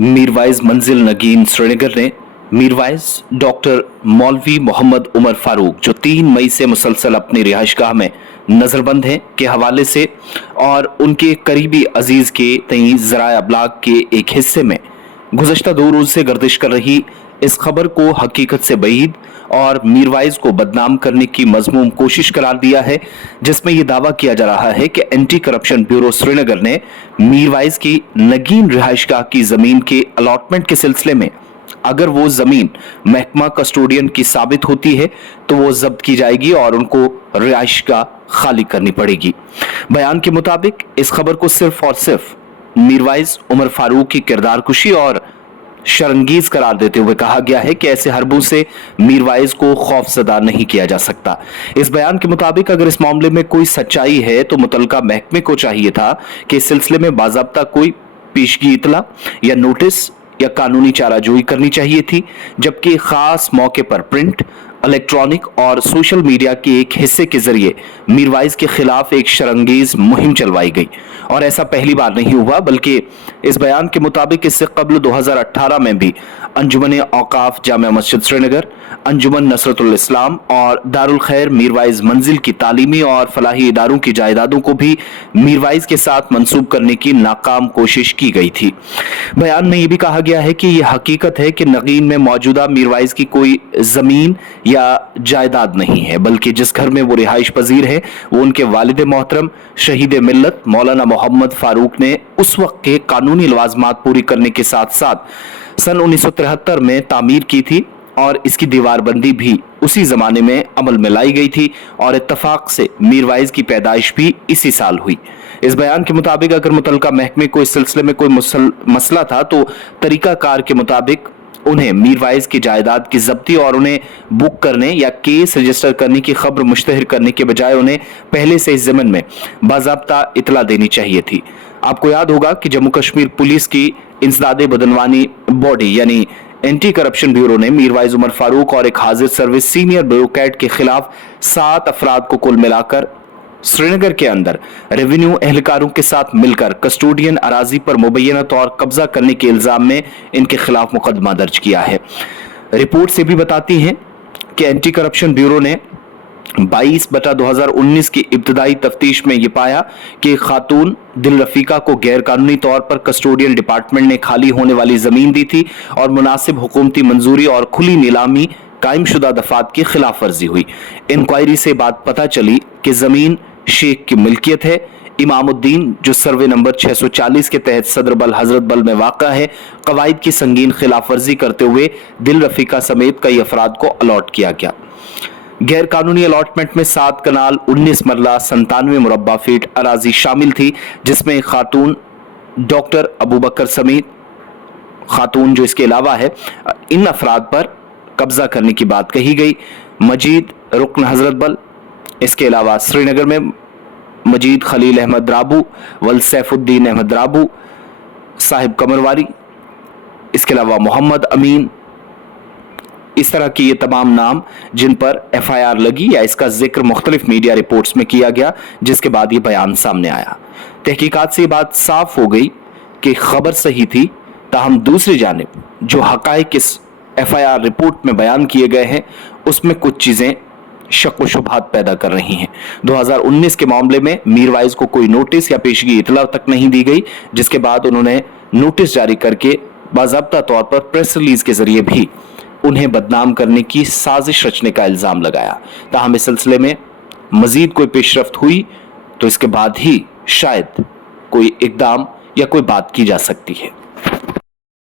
मीरवाइज मंजिल नगीन श्रीनगर ने मीरवाइज डॉक्टर मौलवी मोहम्मद उमर फारूक जो 3 मई से मुसलसल अपनी रिहाइशगाह में नजरबंद हैं के हवाले से और उनके करीबी अजीज के तई ज़राए अबलाग के एक हिस्से में गुज़श्ता 2 रोज से गर्दिश कर रही इस खबर को हकीकत से बईद और मीरवाइज को बदनाम करने की मज़मूम कोशिश करार दिया है, जिसमें यह दावा किया जा रहा है कि एंटी करप्शन ब्यूरो श्रीनगर ने मीरवाइज की नगीन रिहाइशगाह की जमीन के अलॉटमेंट के सिलसिले में अगर वो जमीन महकमा कस्टोडियन की साबित होती है तो वो जब्त की जाएगी और उनको रिहाइशगाह खाली करनी पड़ेगी। बयान के मुताबिक इस खबर को सिर्फ और सिर्फ मीरवाइज उमर फारूक की किरदार कुशी और शर्मगीज करार देते हुए कहा गया है कि ऐसे हरबों से मीरवाइज को खौफजदा नहीं किया जा सकता। इस बयान के मुताबिक अगर इस मामले में कोई सच्चाई है तो मुतलका महकमे को चाहिए था कि इस सिलसिले में बाज़ाब्ता कोई पेशगी इतला या नोटिस या कानूनी चाराजोई करनी चाहिए थी, जबकि खास मौके पर प्रिंट, इलेक्ट्रॉनिक और सोशल मीडिया के एक हिस्से के जरिए मीरवाइज के खिलाफ एक शर्मगेज मुहिम चलवाई गई। और ऐसा पहली बार नहीं हुआ, बल्कि इस बयान के मुताबिक इससे कबल 2018 में भी अंजुमन औकाफ जामिया मस्जिद श्रीनगर, अंजुमन नसरतुल इस्लाम और दारुल खैर मीरवाइज मंजिल की तालीमी और फलाही इदारों की जायदादों को भी मीरवाइज के साथ मंसूब करने की नाकाम कोशिश की गई थी। बयान में यह भी कहा गया है कि यह हकीकत है कि नगीन में मौजूदा मीरवाइज की कोई जमीन या जायदाद नहीं है, बल्कि जिस घर में वो रिहाइश पजीर है वो उनके वालिद मोहतरम शहीद मिल्लत मौलाना मोहम्मद फारूक ने उस वक्त के कानूनी लवाजमात पूरी करने के साथ साथ सन 1973 में तामीर की थी और इसकी दीवारबंदी भी उसी जमाने में अमल में लाई गई थी और इत्तफाक से मीरवाइज की पैदाइश भी इसी साल हुई। इस बयान के मुताबिक अगर मुतलका महकमे को इस सिलसिले में कोई मसला था तो तरीकाकार के मुताबिक उन्हें मीरवाइज की जायदाद की जब्ती और उन्हें बुक करने या केस रजिस्टर करने की खबर मुश्तहर करने के बजाय उन्हें पहले से इस ज़मन में बाज़ाब्ता इतला देनी चाहिए थी। आपको याद होगा कि जम्मू कश्मीर पुलिस की इंसदादे बदनवानी बॉडी यानी एंटी करप्शन ब्यूरो ने मीरवाइज उमर फारूक और एक हाजिर सर्विस सीनियर ब्यूरोक्रेट के खिलाफ 7 अफराद को कुल मिलाकर श्रीनगर के अंदर रेवेन्यू एहलकारों के साथ मिलकर कस्टोडियन अराजी पर मुबैना तौर कब्जा करने के इल्जाम में इनके खिलाफ मुकदमा दर्ज किया है। रिपोर्ट से भी बताती हैं कि एंटी करप्शन ब्यूरो ने 22/2019 की इब्तदाई तफ्तीश में यह पाया कि खातून दिल रफीका को गैर कानूनी तौर पर कस्टोडियल डिपार्टमेंट ने खाली होने वाली जमीन दी थी और मुनासिब हुकूमती मंजूरी और खुली नीलामी कायम शुदा दफात की खिलाफ वर्जी हुई। इंक्वायरी से बात पता चली कि जमीन शेख की मिल्कियत है। इमामुद्दीन जो सर्वे नंबर 640 के तहत सदर बल हजरत बल में वाक़ा है, कवायद की संगीन खिलाफ वर्जी करते हुए दिल रफीका समेत कई अफराद को अलॉट किया गया। गैर कानूनी अलॉटमेंट में 7 कनाल 19 मरला 97 मुरब्बा फीट अराजी शामिल थी, जिसमें एक खातून डॉक्टर अबू बकर समेत खातून जो इसके अलावा है इन अफराद पर कब्जा करने की बात कही गई। मजीद रुकन हजरत बल, इसके अलावा श्रीनगर में मजीद खलील अहमद राबू, वल सैफुद्दीन अहमद राबू, साहिब कमरवारी, इसके अलावा मोहम्मद अमीन, इस तरह की ये तमाम नाम जिन पर FIR लगी या इसका जिक्र मुख्तलिफ मीडिया रिपोर्ट्स में किया गया, जिसके बाद ये बयान सामने आया। तहकीकात से ये बात साफ हो गई कि खबर सही थी, ताहम दूसरी जानिब जो हकायक इस FIR रिपोर्ट में बयान किए गए हैं उसमें कुछ चीजें शक व शुबहात पैदा कर रही हैं। 2019 के मामले में मीरवाइज को कोई नोटिस या पेशगी इतला तक नहीं दी गई, जिसके बाद उन्होंने नोटिस जारी करके बाज़ाब्ता तौर पर प्रेस रिलीज के जरिए भी उन्हें बदनाम करने की साजिश रचने का इल्जाम लगाया। ताहम इस सिलसिले में मजीद कोई पेशरफ्त हुई तो इसके बाद ही शायद कोई इकदाम या कोई बात की जा सकती है।